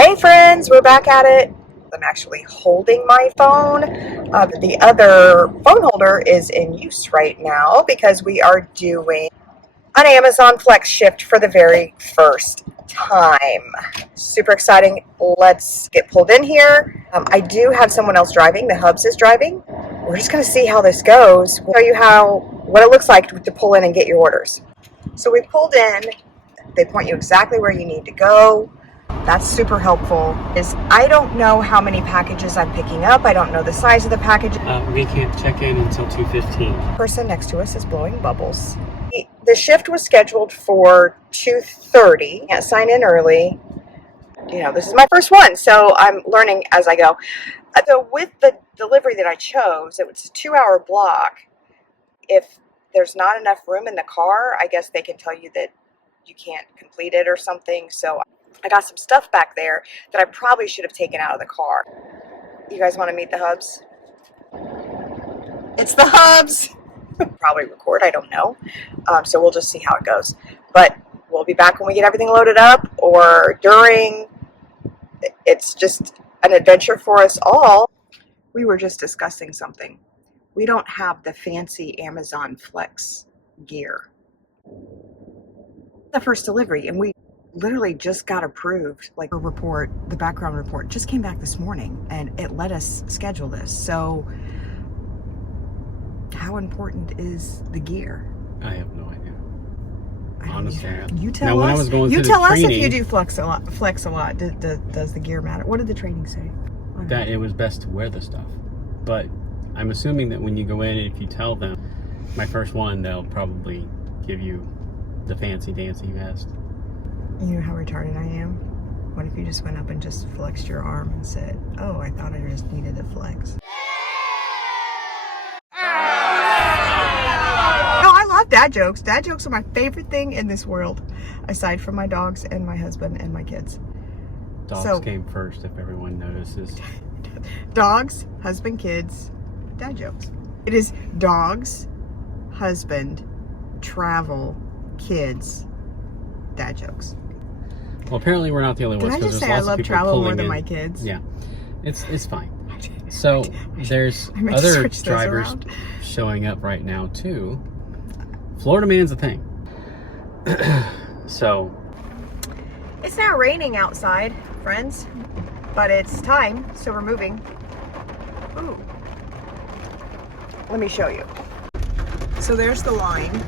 Hey friends, we're back at it. I'm actually holding my phone. The other phone holder is in use right now because we are doing an Amazon Flex shift for the very first time. Super exciting. Let's get pulled in here. I do have someone else driving. The Hubs is driving. We're just going to see how this goes. We'll show you what it looks like to pull in and get your orders. So we pulled in. They point you exactly where you need to go. That's super helpful. I don't know how many packages I'm picking up. I don't know the size of the package. We can't check in until 2:15. The person next to us is blowing bubbles. The shift was scheduled for 2:30. Can't sign in early. You know, this is my first one, so I'm learning as I go. So with the delivery that I chose, it was a 2-hour block. If there's not enough room in the car, I guess they can tell you that you can't complete it or something. So I got some stuff back there that I probably should have taken out of the car. You guys want to meet the Hubs? It's the Hubs! Probably record, I don't know. So we'll just see how it goes. But we'll be back when we get everything loaded up or during. It's just an adventure for us all. We were just discussing something. We don't have the fancy Amazon Flex gear. The first delivery, and we literally just got approved. Like the background report just came back this morning and it let us schedule this. So how important is the gear? I have no idea. Honestly, you tell us. You tell us if you do flex a lot. Does the gear matter? What did the training say? That it was best to wear the stuff. But I'm assuming that when you go in, and if you tell them, my first one, they'll probably give you the fancy dancy vest. You know how retarded I am? What if you just went up and just flexed your arm and said, oh, I thought I just needed a flex? No, I love dad jokes. Dad jokes are my favorite thing in this world, aside from my dogs and my husband and my kids. Dogs came first, if everyone notices. Dogs, husband, kids, dad jokes. It is dogs, husband, travel, kids, dad jokes. Well, apparently we're not the only ones. Did I just say I love travel more than my kids? Yeah, it's fine. So there's other drivers showing up right now too. Florida man's a thing. So it's now raining outside, friends, but it's time, so we're moving. Ooh. Let me show you. So there's the line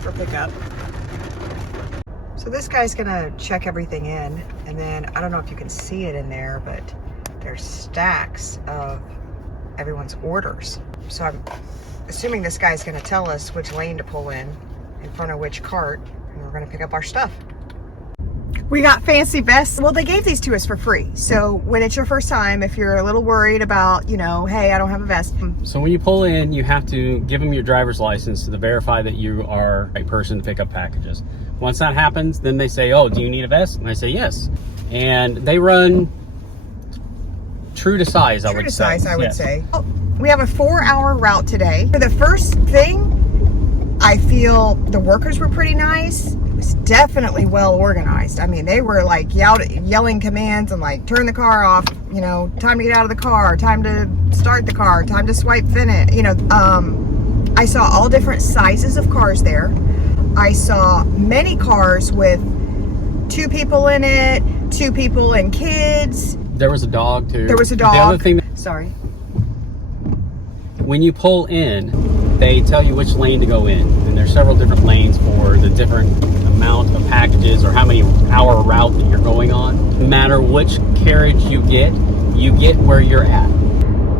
for pickup. So this guy's gonna check everything in, and then I don't know if you can see it in there, but there's stacks of everyone's orders. So I'm assuming this guy's gonna tell us which lane to pull in front of which cart, and we're gonna pick up our stuff. We got fancy vests. Well, they gave these to us for free. So when it's your first time, if you're a little worried about, you know, hey, I don't have a vest. So when you pull in, you have to give them your driver's license to verify that you are a person to pick up packages. Once that happens, then they say, oh, do you need a vest? And I say, yes. And they run true to size, I would say. Oh, we have a 4-hour route today. For the first thing, I feel the workers were pretty nice. It was definitely well organized. I mean, they were like yelling commands and like, turn the car off, you know, time to get out of the car, time to start the car, time to swipe finish. You know, I saw all different sizes of cars there. I saw many cars with 2 people in it, 2 people and kids. There was a dog too. There was a dog. The other thing Sorry. When you pull in, they tell you which lane to go in. And there's several different lanes for the different amount of packages or how many hour route that you're going on. No matter which carriage you get where you're at.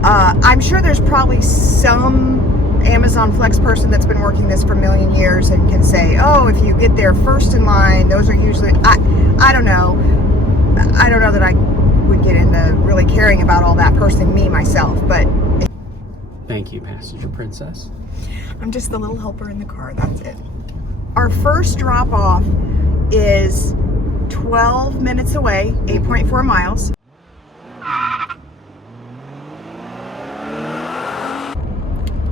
I'm sure there's probably some Amazon Flex person that's been working this for a million years and can say, oh, if you get there first in line, those are usually, I don't know. I don't know that I would get into really caring about all that person, me, myself, but. Thank you, passenger princess. I'm just the little helper in the car, that's it. Our first drop off is 12 minutes away, 8.4 miles.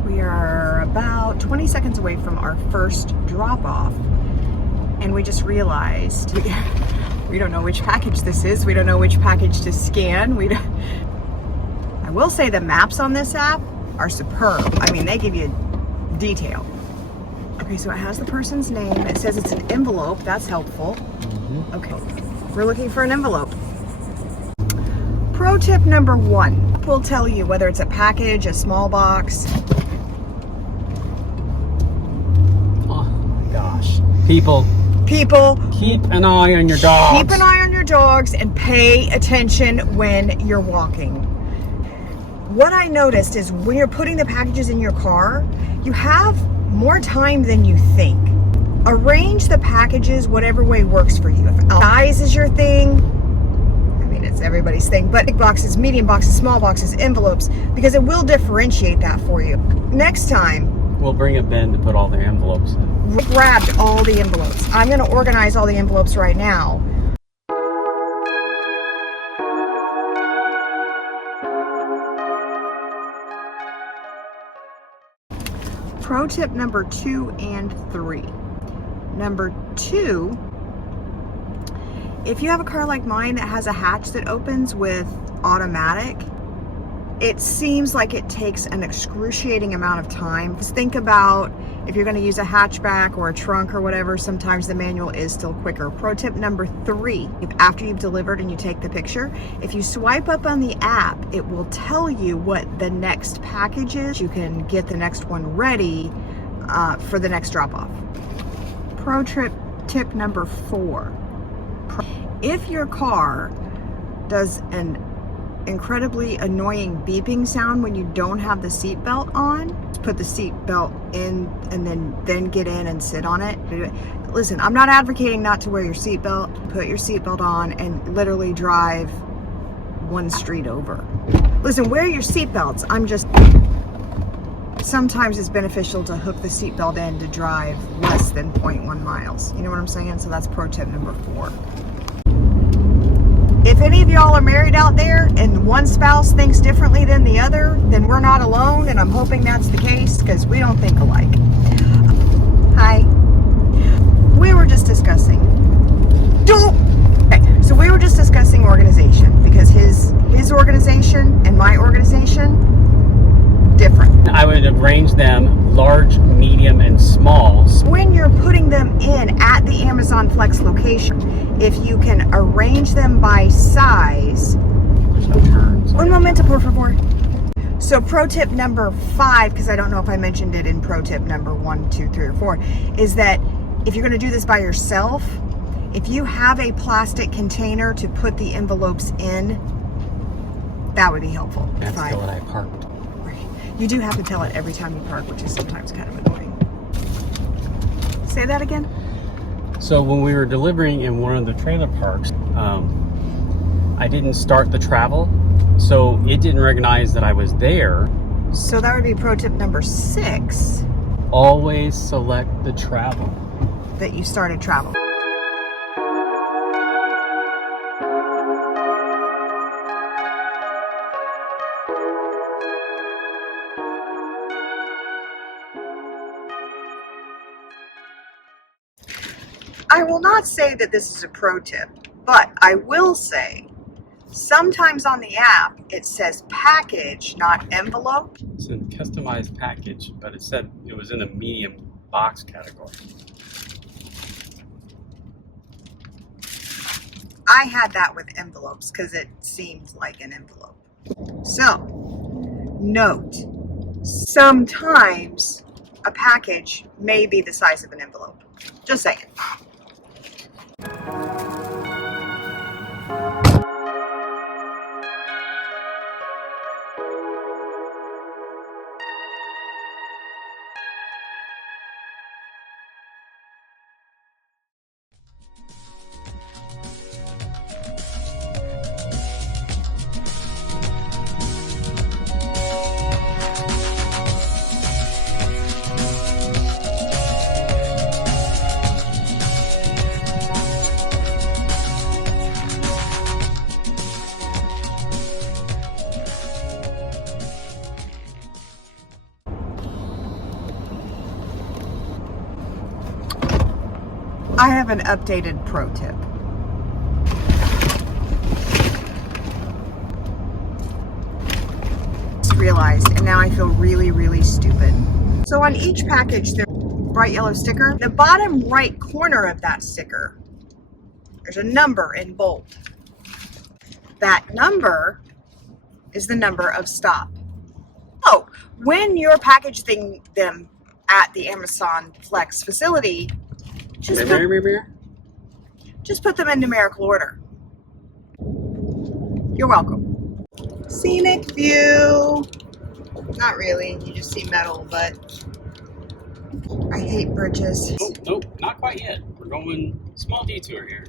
We are about 20 seconds away from our first drop off, and we just realized We don't know which package this is. We don't know which package to scan. I will say the maps on this app are superb. I mean, they give you detail. Okay, so it has the person's name. It says it's an envelope. That's helpful. Okay, we're looking for an envelope. Pro tip number 1 will tell you whether it's a package, a small box. Oh my gosh. People, keep an eye on your dogs. Keep an eye on your dogs and pay attention when you're walking. What I noticed is when you're putting the packages in your car, you have more time than you think. Arrange the packages whatever way works for you. If size is your thing, I mean, it's everybody's thing, but big boxes, medium boxes, small boxes, envelopes, because it will differentiate that for you. Next time, we'll bring a bin to put all the envelopes in. we grabbed all the envelopes. I'm going to organize all the envelopes right now. Pro tip number 2 and 3. Number 2, if you have a car like mine that has a hatch that opens with automatic, it seems like it takes an excruciating amount of time. Just think about if you're going to use a hatchback or a trunk or whatever, sometimes the manual is still quicker. Pro tip number 3, after you've delivered and you take the picture, if you swipe up on the app, it will tell you what the next package is. You can get the next one ready for the next drop-off. Pro tip number 4. If your car does an incredibly annoying beeping sound when you don't have the seatbelt on, put the seatbelt in and then get in and sit on it. Listen, I'm not advocating not to wear your seatbelt. Put your seatbelt on and literally drive one street over. Listen, wear your seatbelts. Sometimes it's beneficial to hook the seatbelt in to drive less than 0.1 miles. You know what I'm saying? So that's pro tip number 4. If any of y'all are married out there and one spouse thinks differently than the other, then we're not alone, and I'm hoping that's the case because we don't think alike. Hi. We were just discussing. Okay, so we were just discussing organization because his organization and my organization different. I would arrange them large, medium, and small. When you're putting them in at the Amazon Flex location, if you can arrange them by size. There's no turns. Un momento, por favor. So pro tip number 5, because I don't know if I mentioned it in pro tip number 1, 2, 3, or 4, is that if you're going to do this by yourself, if you have a plastic container to put the envelopes in, that would be helpful. That's 5. still what I parked. You do have to tell it every time you park, which is sometimes kind of annoying. Say that again? So when we were delivering in one of the trailer parks, I didn't start the travel, so it didn't recognize that I was there. So that would be pro tip number 6. Always select the travel. That you started travel. I will not say that this is a pro tip, but I will say sometimes on the app it says package, not envelope. It's a customized package, but it said it was in a medium box category. I had that with envelopes because it seemed like an envelope. So, note, sometimes a package may be the size of an envelope. Just saying. I have an updated pro tip. now I feel really, really stupid. So on each package, there's a bright yellow sticker. The bottom right corner of that sticker, there's a number in bold. That number is the number of stop. Oh, when you're packaging them at the Amazon Flex facility, just put them in numerical order. You're welcome. Scenic view. Not really, you just see metal, but I hate bridges. Oh, nope, not quite yet. We're going small detour here.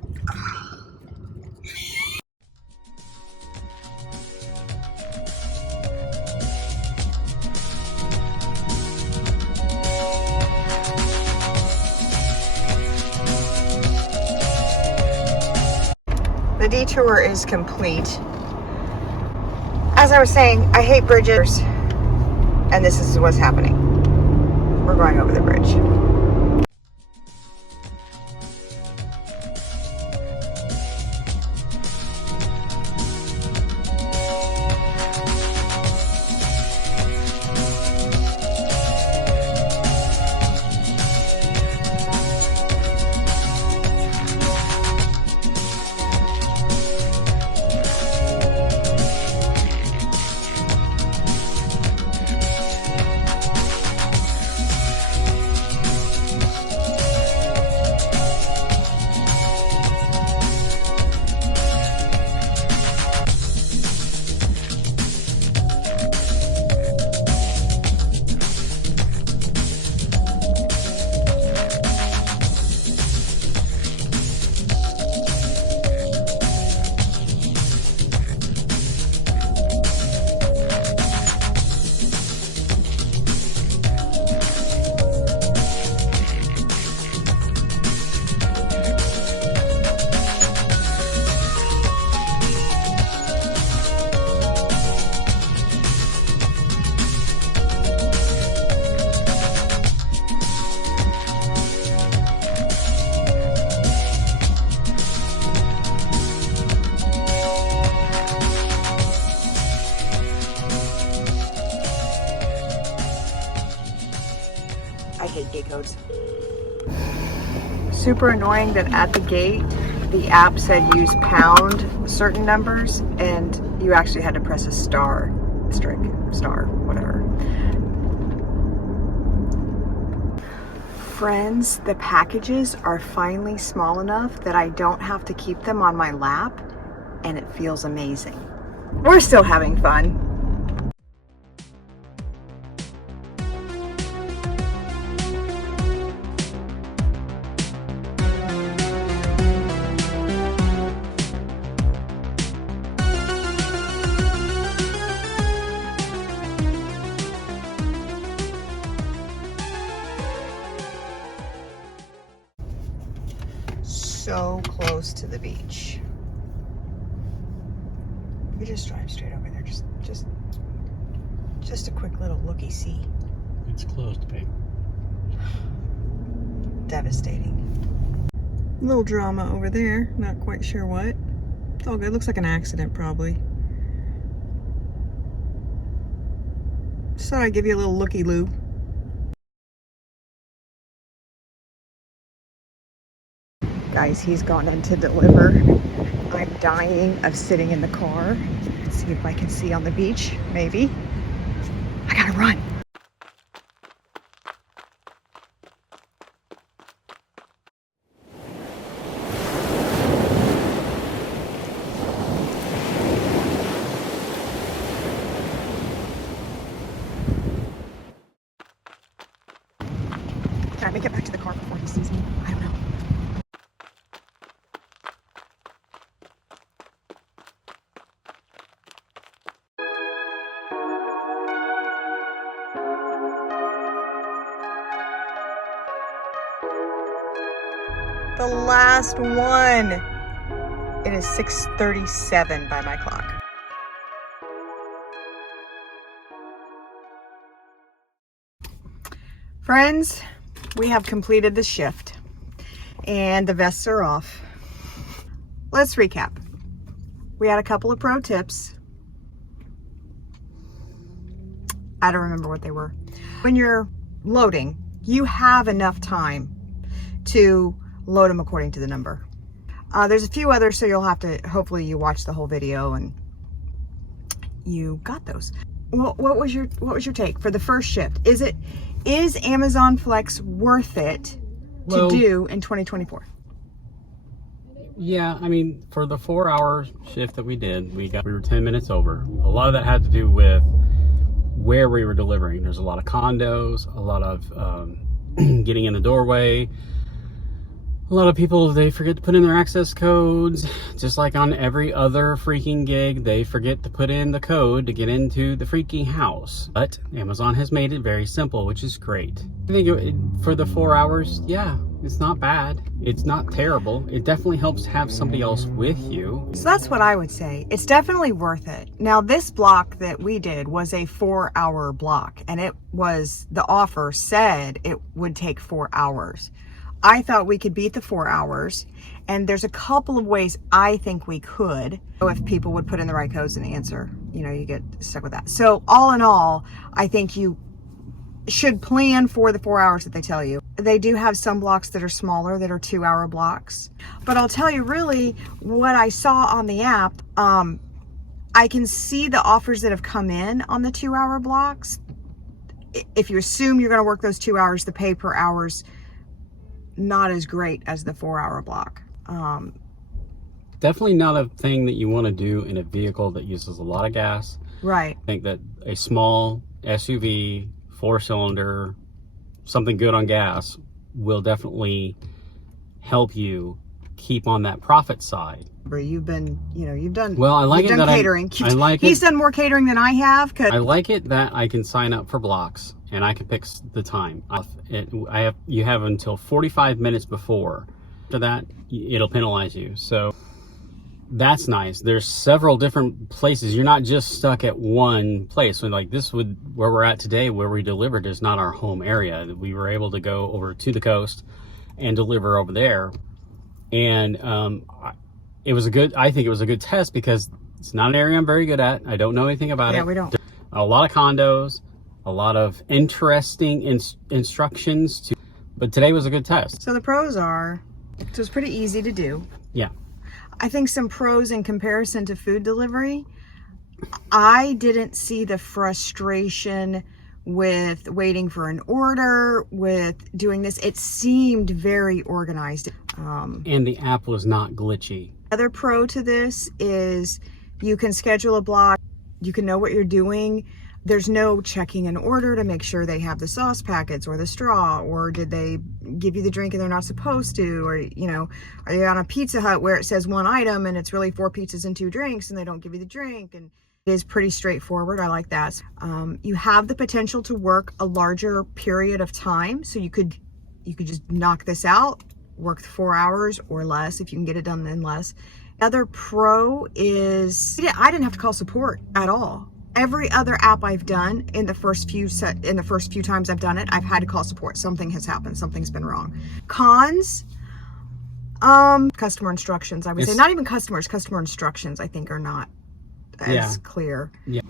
The detour is complete. As I was saying, I hate bridges, and this is what's happening. We're going over the bridge. I hate gate codes. Super annoying that at the gate, the app said use pound certain numbers, and you actually had to press a star, whatever. Friends, the packages are finally small enough that I don't have to keep them on my lap, and it feels amazing. We're still having fun. So close to the beach. We just drive straight over there. Just a quick little looky-see. It's closed, babe. Devastating. Little drama over there. Not quite sure what. It's all good. Looks like an accident, probably. Just thought I'd give you a little looky-loo. Guys, he's gone in to deliver. I'm dying of sitting in the car. Let's see if I can see on the beach, maybe. I gotta run. Can I make it back to the car before he sees me? I don't know. The last one. It is 6:37 by my clock. Friends, we have completed the shift and the vests are off. Let's recap. We had a couple of pro tips. I don't remember what they were. When you're loading, you have enough time to load them according to the number. There's a few others, so you'll have to, hopefully you watch the whole video and you got those. What was your take for the first shift? Is Amazon Flex worth it to do in 2024? Yeah, I mean, for the 4-hour shift that we did, we were 10 minutes over. A lot of that had to do with where we were delivering. There's a lot of condos, a lot of getting in the doorway. A lot of people, they forget to put in their access codes. Just like on every other freaking gig, they forget to put in the code to get into the freaking house. But Amazon has made it very simple, which is great. I think for the 4 hours, yeah, it's not bad. It's not terrible. It definitely helps to have somebody else with you. So that's what I would say. It's definitely worth it. Now, this block that we did was a 4-hour block, and the offer said it would take 4 hours. I thought we could beat the 4 hours, and there's a couple of ways I think we could. If people would put in the right codes and answer, you get stuck with that. So all in all, I think you should plan for the 4 hours that they tell you. They do have some blocks that are smaller, that are 2-hour blocks. But I'll tell you really what I saw on the app. I can see the offers that have come in on the 2-hour blocks. If you assume you're going to work those 2 hours, the pay per hour's not as great as the 4-hour block. Definitely not a thing that you want to do in a vehicle that uses a lot of gas. Right. I think that a small SUV, 4-cylinder, something good on gas will definitely help you keep on that profit side. You've done well. I like you've it done that catering. I like He's done more catering than I have. I like it that I can sign up for blocks and I can pick the time. You have until 45 minutes before. After that, it'll penalize you. So that's nice. There's several different places. You're not just stuck at one place. So like where we're at today, where we delivered, is not our home area. We were able to go over to the coast and deliver over there. And I think it was a good test because it's not an area I'm very good at. I don't know anything about it. Yeah, we don't. A lot of condos, a lot of interesting instructions but today was a good test. So the pros are, so it's pretty easy to do. Yeah. I think some pros in comparison to food delivery, I didn't see the frustration with waiting for an order, with doing this. It seemed very organized. And the app was not glitchy. Other pro to this is you can schedule a block. You can know what you're doing. There's no checking an order to make sure they have the sauce packets or the straw, or did they give you the drink and they're not supposed to, or, are you on a Pizza Hut where it says one item and it's really 4 pizzas and 2 drinks and they don't give you the drink? And it is pretty straightforward. I like that. You have the potential to work a larger period of time. So you could just knock this out, work 4 hours or less if you can get it done in less. Other pro is I didn't have to call support at all. Every other app I've done in the first few times I've done it, I've had to call support. Something has happened. Something's been wrong. Cons, customer instructions. I would say not even customer instructions. I think are not as clear. Yeah.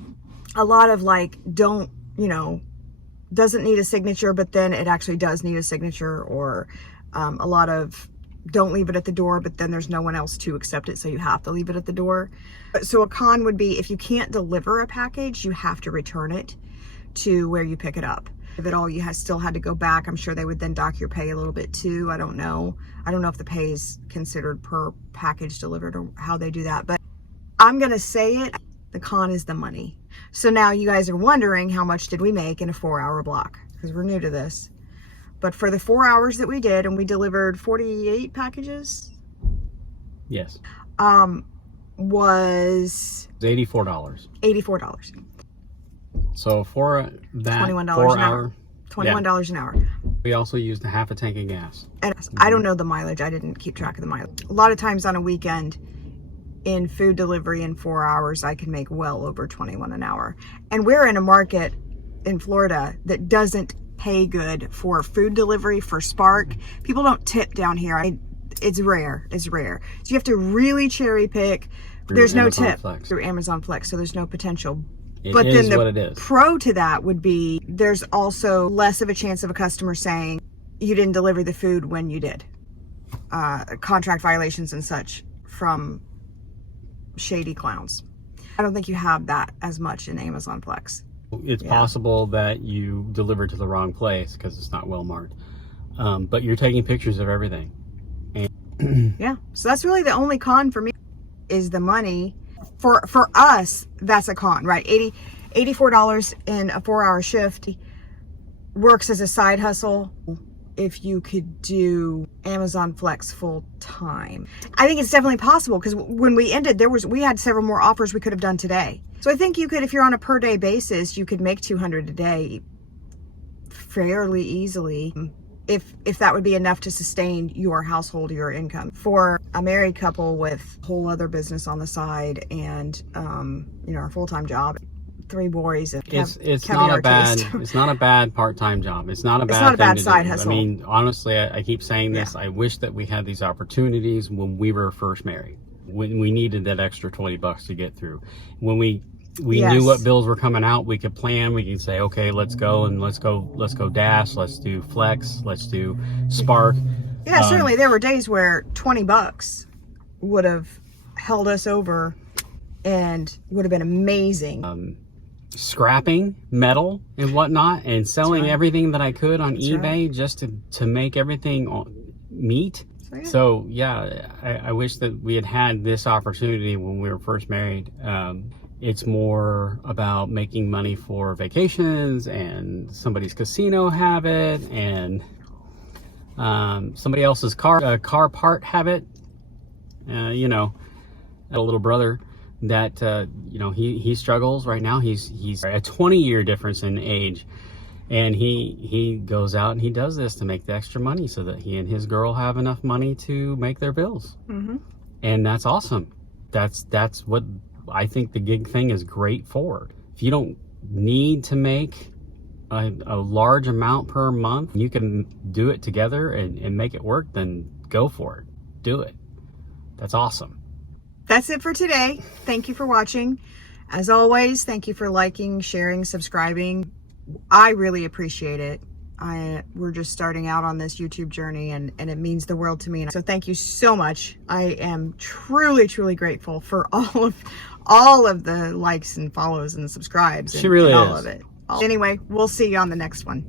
A lot of doesn't need a signature, but then it actually does need a signature, or a lot of don't leave it at the door, but then there's no one else to accept it, so you have to leave it at the door. So a con would be if you can't deliver a package, you have to return it to where you pick it up. If at all, you still had to go back. I'm sure they would then dock your pay a little bit too. I don't know if the pay is considered per package delivered or how they do that, but I'm gonna say it, the con is the money. So now you guys are wondering, how much did we make in a 4-hour block? Because we're new to this. But for the 4 hours that we did, and we delivered 48 packages. Yes. Was $84. $84. So for that $21 4 an hour. $21 an hour. We also used a half a tank of gas. And I don't know the mileage. I didn't keep track of the mileage. A lot of times on a weekend in food delivery in 4 hours, I can make well over $21 an hour. And we're in a market in Florida that doesn't pay good for food delivery, for Spark. People don't tip down here. It's rare. So you have to really cherry pick. There's no tip through Amazon Flex, so there's no potential. It But is then what the it is. pro to that would be there's also less of a chance of a customer saying you didn't deliver the food when you did. Contract violations and such from shady clowns. I don't think you have that as much in Amazon Flex. It's possible that you delivered to the wrong place because it's not well marked. But you're taking pictures of everything. Yeah. So that's really the only con for me is the money. For us, that's a con, right? $84 in a 4-hour shift works as a side hustle if you could do Amazon Flex full time. I think it's definitely possible because when we ended, we had several more offers we could have done today. So I think you could, if you're on a per day basis, you could make 200 a day fairly easily. If that would be enough to sustain your household, your income. For a married couple with a whole other business on the side and a full-time job, 3 boys, and it's not a bad it's not a bad part-time job. It's not a bad it's not a bad thing to side do. hustle. I mean, honestly, I keep saying this. I wish that we had these opportunities when we were first married, when we needed that extra $20 to get through. When we knew what bills were coming out, we could plan. We could say, okay, let's go Dash, let's do Flex, let's do Spark. Yeah, certainly there were days where $20 would have held us over and would have been amazing. Scrapping metal and whatnot and selling everything that I could on eBay just to make everything meet. So I wish that we had this opportunity when we were first married. It's more about making money for vacations and somebody's casino habit and somebody else's car part habit. I had a little brother that he struggles right now. He's a 20-year difference in age, and he goes out and he does this to make the extra money so that he and his girl have enough money to make their bills. And that's awesome. That's what I think the gig thing is great for. If you don't need to make a large amount per month, you can do it together and make it work, then go for it. Do it. That's awesome. That's it for today. Thank you for watching. As always, thank you for liking, sharing, subscribing. I really appreciate it. We're just starting out on this YouTube journey and it means the world to me. So thank you so much. I am truly, truly grateful for all of the likes and follows and subscribes. She really all is. of it. Anyway, we'll see you on the next one.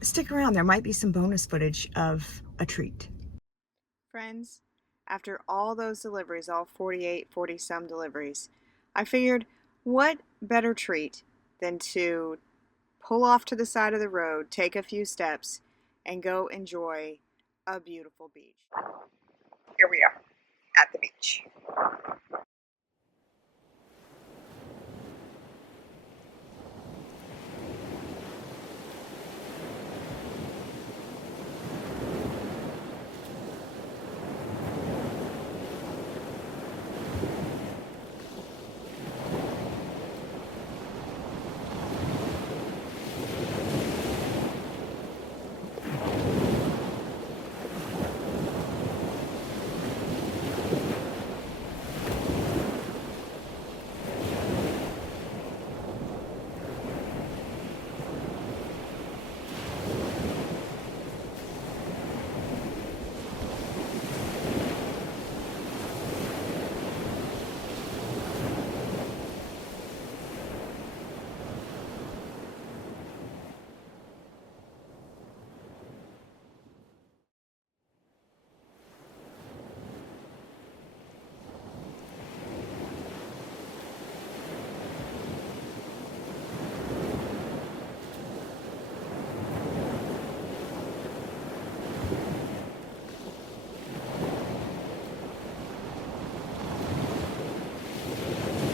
Stick around. There might be some bonus footage of a treat. Friends, after all those deliveries, all 40 some deliveries, I figured what better treat than to pull off to the side of the road, take a few steps, and go enjoy a beautiful beach. Here we are at the beach.